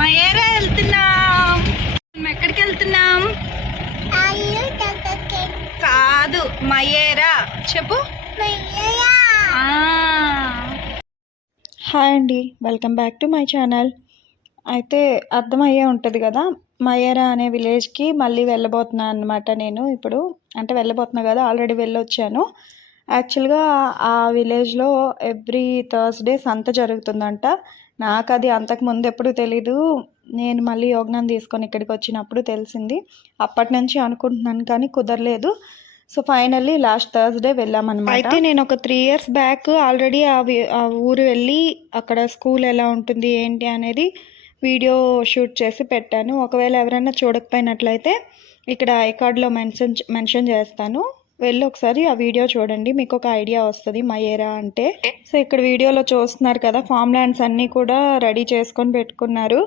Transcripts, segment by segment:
మా వెళ్తున్నాం. మేము ఎక్కడికి వెళ్తున్నాం? కాదు మయేరా చెప్పు. హాయ్ అండి. Welcome back to my channel. అయితే అర్థమయ్యే ఉంటుంది కదా మయేరా అనే విలేజ్కి మళ్ళీ వెళ్ళబోతున్నాను అనమాట నేను ఇప్పుడు. అంటే వెళ్ళబోతున్నా కదా ఆల్రెడీ వెళ్ళొచ్చాను. యాక్చువల్గా ఆ విలేజ్లో ఎవ్రీ థర్స్డే సంత జరుగుతుందంట. నాకు అది అంతకుముందు ఎప్పుడు తెలీదు. నేను మళ్ళీ యోగనం తీసుకొని ఇక్కడికి వచ్చినప్పుడు తెలిసింది. అప్పటి నుంచి అనుకుంటున్నాను కానీ కుదరలేదు. సో ఫైనల్లీ లాస్ట్ థర్స్డే వెళ్ళామన్నమాట. అయితే నేను ఒక త్రీ ఇయర్స్ బ్యాక్ ఆల్రెడీ ఆ ఆ ఊరు వెళ్ళి అక్కడ స్కూల్ ఎలా ఉంటుంది ఏంటి అనేది వీడియో షూట్ చేసి పెట్టాను. ఒకవేళ ఎవరైనా చూడకపోయినట్లయితే ఇక్కడ ఐకార్డ్లో మెన్షన్ మెన్షన్ చేస్తాను. వెళ్ళి ఒకసారి ఆ వీడియో చూడండి. మీకు ఒక ఐడియా వస్తుంది మా ఏరా అంటే. సో ఇక్కడ వీడియోలో చూస్తున్నారు కదా ఫామ్ ల్యాండ్స్ అన్నీ కూడా రెడీ చేసుకొని పెట్టుకున్నారు.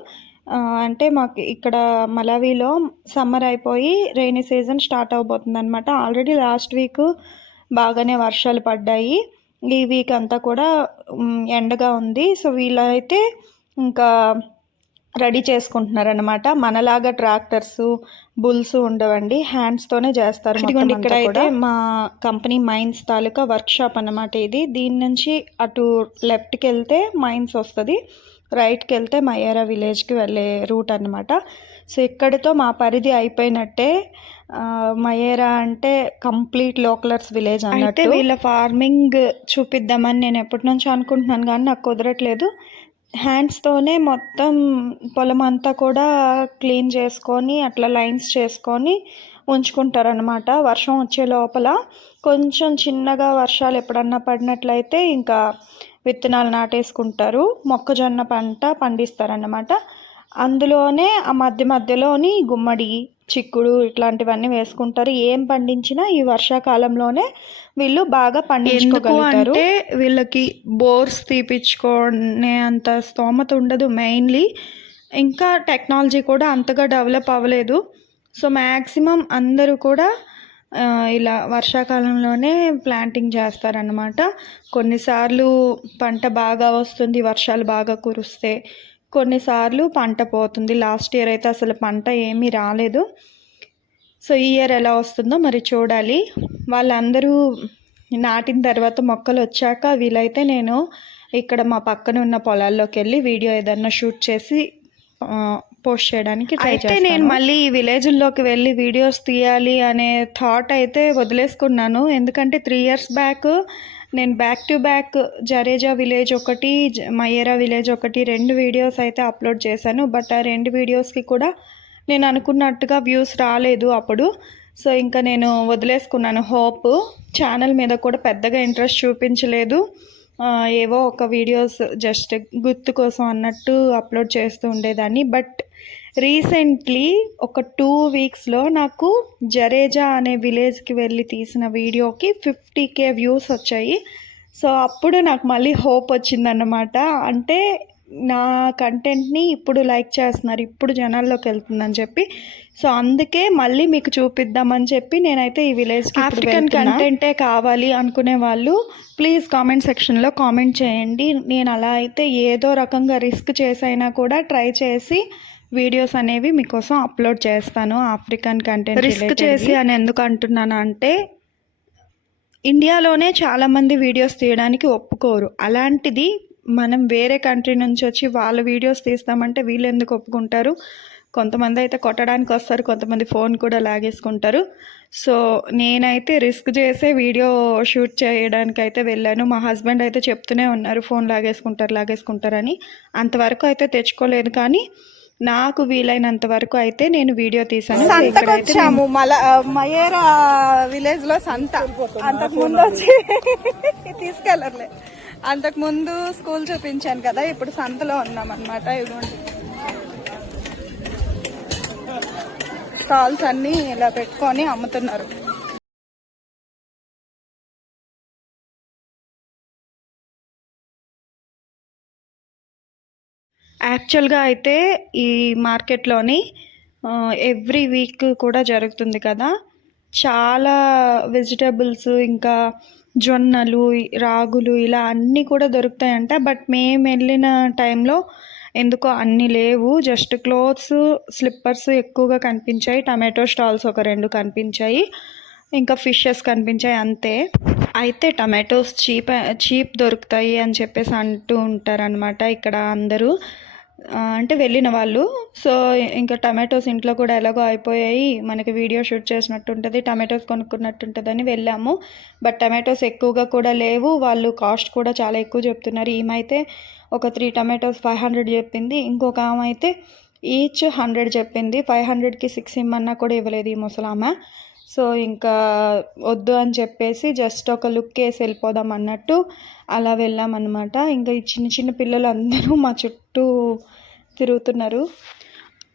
అంటే మాకు ఇక్కడ మలవీలో సమ్మర్ అయిపోయి రెయినీ సీజన్ స్టార్ట్ అవబోతుంది అనమాట ఆల్రెడీ లాస్ట్ వీక్ బాగానే వర్షాలు పడ్డాయి. ఈ వీక్ అంతా కూడా ఎండగా ఉంది. సో వీళ్ళైతే ఇంకా రెడీ చేసుకుంటున్నారు అనమాట మనలాగా ట్రాక్టర్స్ బుల్స్ ఉండవండి. హ్యాండ్స్తోనే చేస్తారు ఇదిగోండి ఇక్కడ అయితే మా కంపెనీ మైన్స్ తాలూకా వర్క్ షాప్ అన్నమాట ఇది. దీని నుంచి అటు లెఫ్ట్కి వెళ్తే మైన్స్ వస్తుంది. రైట్కి వెళ్తే మయేరా విలేజ్కి వెళ్ళే రూట్ అన్నమాట. సో ఇక్కడితో మా పరిధి అయిపోయినట్టే మయేరా అంటే కంప్లీట్ లోకలర్స్ విలేజ్ అన్నట్టు. వీళ్ళ ఫార్మింగ్ చూపిద్దామని నేను ఎప్పటి నుంచో అనుకుంటున్నాను కానీ నాకు కుదరట్లేదు. హ్యాండ్స్తోనే మొత్తం పొలం అంతా కూడా క్లీన్ చేసుకొని అట్లా లైన్స్ చేసుకొని ఉంచుకుంటారనమాట వర్షం వచ్చే లోపల కొంచెం చిన్నగా వర్షాలు ఎప్పుడన్నా పడినట్లయితే ఇంకా విత్తనాలు నాటేసుకుంటారు. మొక్కజొన్న పంట పండిస్తారన్నమాట. అందులోనే ఆ మధ్య మధ్యలోని గుమ్మడి చిక్కుడు ఇట్లాంటివన్నీ వేసుకుంటారు. ఏం పండించినా ఈ వర్షాకాలంలోనే వీళ్ళు బాగా పండించుకోగలుగుతారు. అంటే వీళ్ళకి బోర్స్ తీపిచ్చుకునే అంత స్తోమత ఉండదు మెయిన్లీ. ఇంకా టెక్నాలజీ కూడా అంతగా డెవలప్ అవ్వలేదు. సో మ్యాక్సిమం అందరూ కూడా ఇలా వర్షాకాలంలోనే ప్లాంటింగ్ చేస్తారనమాట కొన్నిసార్లు పంట బాగా వస్తుంది వర్షాలు బాగా కురిస్తే. కొన్నిసార్లు పంట పోతుంది. లాస్ట్ ఇయర్ అయితే అసలు పంట ఏమీ రాలేదు. సో ఈ ఇయర్ ఎలా వస్తుందో మరి చూడాలి. వాళ్ళందరూ నాటిన తర్వాత మొక్కలు వచ్చాక వీలైతే నేను ఇక్కడ మా పక్కన ఉన్న పొలాల్లోకి వెళ్ళి వీడియో ఏదన్నా షూట్ చేసి పోస్ట్ చేయడానికి ట్రై అయితే నేను మళ్ళీ ఈ విలేజ్లోకి వెళ్ళి వీడియోస్ తీయాలి అనే థాట్ అయితే వదిలేసుకున్నాను. ఎందుకంటే త్రీ ఇయర్స్ బ్యాక్ నేను back to back Jareja village ఒకటి జ- మయేరా విలేజ్ ఒకటి రెండు వీడియోస్ అయితే అప్లోడ్ చేశాను. బట్ ఆ రెండు వీడియోస్కి కూడా నేను అనుకున్నట్టుగా వ్యూస్ రాలేదు అప్పుడు. సో ఇంకా నేను వదిలేసుకున్నాను. హోప్ ఛానల్ మీద కూడా పెద్దగా ఇంట్రెస్ట్ చూపించలేదు. ఏవో ఒక వీడియోస్ జస్ట్ గుర్తు కోసం అన్నట్టు అప్లోడ్ చేస్తూ ఉండేదాన్ని. బట్ రీసెంట్లీ ఒక టూ వీక్స్లో నాకు జరేజా అనే విలేజ్కి వెళ్ళి తీసిన వీడియోకి ఫిఫ్టీ కే వ్యూస్ వచ్చాయి. సో అప్పుడు నాకు మళ్ళీ హోప్ వచ్చిందన్నమాట. అంటే నా కంటెంట్ని ఇప్పుడు లైక్ చేస్తున్నారు ఇప్పుడు జనాల్లోకి వెళ్తుందని చెప్పి. సో అందుకే మళ్ళీ మీకు చూపిద్దామని చెప్పి నేనైతే ఈ విలేజ్కి ఆఫ్రికన్ కంటెంటే కావాలి అనుకునే వాళ్ళు ప్లీజ్ కామెంట్ సెక్షన్లో కామెంట్ చేయండి. నేను అలా అయితే ఏదో రకంగా రిస్క్ చేసైనా కూడా ట్రై చేసి వీడియోస్ అనేవి మీకోసం అప్లోడ్ చేస్తాను ఆఫ్రికన్ కంటెంట్ రిస్క్ చేసి అని ఎందుకు అంటున్నాను అంటే ఇండియాలోనే చాలామంది వీడియోస్ తీయడానికి ఒప్పుకోరు. అలాంటిది మనం వేరే కంట్రీ నుంచి వచ్చి వాళ్ళ వీడియోస్ తీస్తామంటే వీళ్ళు ఎందుకు ఒప్పుకుంటారు? కొంతమంది అయితే కొట్టడానికి వస్తారు కొంతమంది ఫోన్ కూడా లాగేసుకుంటారు. సో నేనైతే రిస్క్ చేసే వీడియో షూట్ చేయడానికి అయితే వెళ్ళాను. మా హస్బెండ్ అయితే చెప్తూనే ఉన్నారు ఫోన్ లాగేసుకుంటారు లాగేసుకుంటారని. అంతవరకు అయితే తెచ్చుకోలేదు కానీ నాకు వీలైనంత వరకు అయితే నేను వీడియో తీసాను. సో ఇక్కడైతే నేను- వచ్చాము. మల మయేరా విలేజ్లో సంత. అంతకు ముందు వచ్చి తీసుకెళ్ళర్లే. అంతకు ముందు స్కూల్ చూపించాను కదా ఇప్పుడు సంతలో ఉన్నాం అనమాట ఇదిగోండి. స్టాల్స్ అన్ని ఇలా పెట్టుకొని అమ్ముతున్నారు. యాక్చువల్గా అయితే ఈ మార్కెట్లోని ఎవ్రీ వీక్ కూడా జరుగుతుంది కదా. చాలా వెజిటబుల్స్ ఇంకా జొన్నలు రాగులు ఇలా అన్నీ కూడా దొరుకుతాయంట. బట్ మేము వెళ్ళిన టైంలో ఎందుకో అన్నీ లేవు. జస్ట్ క్లోత్స్ స్లిప్పర్స్ ఎక్కువగా కనిపించాయి. టమాటో స్టాల్స్ ఒక రెండు కనిపించాయి. ఇంకా ఫిషెస్ కనిపించాయి అంతే. అయితే టమాటోస్ చీప్ చీప్ దొరుకుతాయి అని చెప్పేసి అంటూ ఉంటారనమాట ఇక్కడ అందరూ. అంటే వెళ్ళిన వాళ్ళు. సో ఇంకా టమాటోస్ ఇంట్లో కూడా ఎలాగో అయిపోయాయి. మనకి వీడియో షూట్ చేసినట్టు ఉంటుంది టమాటోస్ కొనుక్కున్నట్టు ఉంటుందని వెళ్ళాము. బట్ టమాటోస్ ఎక్కువగా కూడా లేవు. వాళ్ళు కాస్ట్ కూడా చాలా ఎక్కువ చెప్తున్నారు. ఈమైతే ఒక త్రీ టమాటోస్ ఫైవ్ హండ్రెడ్ చెప్పింది. ఇంకొక ఆమె అయితే ఈచ్ హండ్రెడ్ చెప్పింది. ఫైవ్ హండ్రెడ్కి సిక్స్ ఇమ్మన్నా కూడా ఇవ్వలేదు ఈ ముసలామె. సో ఇంకా వద్దు అని చెప్పేసి జస్ట్ ఒక లుక్ వేసి వెళ్ళిపోదాం అన్నట్టు అలా వెళ్ళామన్నమాట. ఇంకా ఈ చిన్న చిన్న పిల్లలు అందరూ మా చుట్టూ తిరుగుతున్నారు.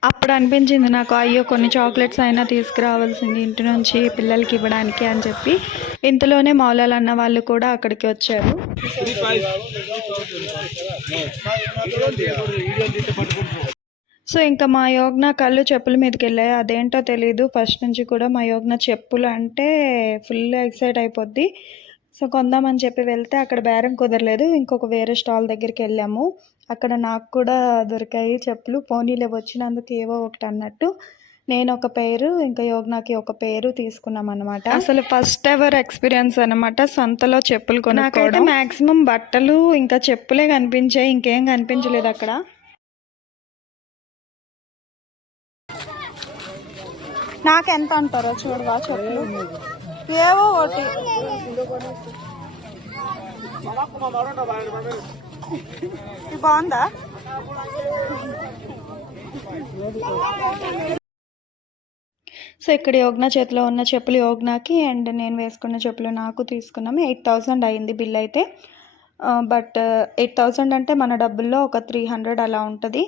అప్పుడు అనిపించింది నాకు అయ్యో కొన్ని చాక్లెట్స్ అయినా తీసుకురావాల్సింది ఇంటి నుంచి పిల్లలకి ఇవ్వడానికి అని చెప్పి. ఇంతలోనే మౌలాలు అన్న వాళ్ళు కూడా అక్కడికి వచ్చారు. సో ఇంకా మా యోగ్న కళ్ళు చెప్పుల మీదకి వెళ్ళాయి. అదేంటో తెలీదు. ఫస్ట్ నుంచి కూడా మా యోగ్న చెప్పులు అంటే ఫుల్ ఎక్సైట్ అయిపోద్ది. సో కొందామని చెప్పి వెళ్తే అక్కడ బేరం కుదరలేదు. ఇంకొక వేరే స్టాల్ దగ్గరికి వెళ్ళాము. అక్కడ నాకు కూడా దొరికాయి చెప్పులు. పోనీలే వచ్చినందుకు ఏవో ఒకటి అన్నట్టు నేను ఒక పేరు ఇంకా యోగ్నాకి ఒక పేరు తీసుకున్నాం అనమాట అసలు ఫస్ట్ ఎవర్ ఎక్స్పీరియన్స్ అనమాట సంతలో చెప్పులు కొనుక్కోవడం. మాక్సిమం బట్టలు ఇంకా చెప్పులే కనిపించాయి. ఇంకేం కనిపించలేదు అక్కడ. నాకెంత అంటారో చూడవా చెప్పులు ఏవో ఒకటి. బాగుందా? సో ఇక్కడ యోగ్న చేతిలో ఉన్న చెప్పులు యోగ్నాకి అండ్ నేను వేసుకున్న చెప్పులు నాకు తీసుకున్నాము ఎయిట్ థౌజండ్ అయింది బిల్ అయితే. బట్ ఎయిట్ థౌజండ్ అంటే మన డబ్బుల్లో ఒక త్రీ హండ్రెడ్ అలా ఉంటుంది.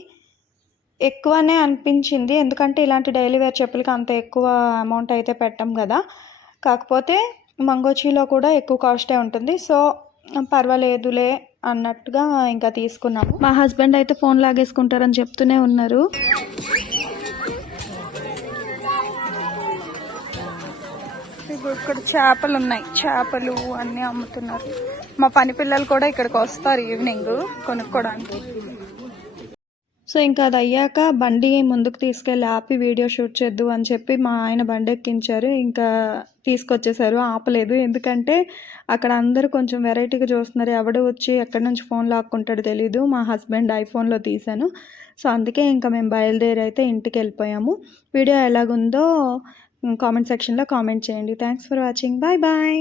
ఎక్కువనే అనిపించింది. ఎందుకంటే ఇలాంటి డైలీ వేర్ చెప్పులకి అంత ఎక్కువ అమౌంట్ అయితే పెట్టం కదా. కాకపోతే మంగోచీలో కూడా ఎక్కువ కాస్టే ఉంటుంది. సో పర్వాలేదులే అన్నట్టుగా ఇంకా తీసుకున్నాము. మా హస్బెండ్ అయితే ఫోన్ లాగేసుకుంటారని చెప్తూనే ఉన్నారు. ఇప్పుడు ఇక్కడ చేపలు ఉన్నాయి చేపలు అన్నీ అమ్ముతున్నారు. మా పని పిల్లలు కూడా ఇక్కడికి వస్తారు ఈవినింగ్ కొనుక్కోడానికి. సో ఇంకా అది అయ్యాక బండి ముందుకు తీసుకెళ్ళి ఆపి వీడియో షూట్ చేద్దు అని చెప్పి మా ఆయన బండి ఎక్కించారు ఇంకా తీసుకొచ్చేసారు. ఆపలేదు. ఎందుకంటే అక్కడ అందరూ కొంచెం వెరైటీగా చూస్తున్నారు. ఎవడు వచ్చి ఎక్కడి నుంచి ఫోన్ లాక్కుంటాడో తెలీదు. మా హస్బెండ్ ఐఫోన్లో తీశాను. సో అందుకే ఇంకా మేము బయలుదేరి అయితే ఇంటికి వెళ్ళిపోయాము. వీడియో ఎలాగుందో కామెంట్ సెక్షన్లో కామెంట్ చేయండి. Thanks for watching. Bye bye.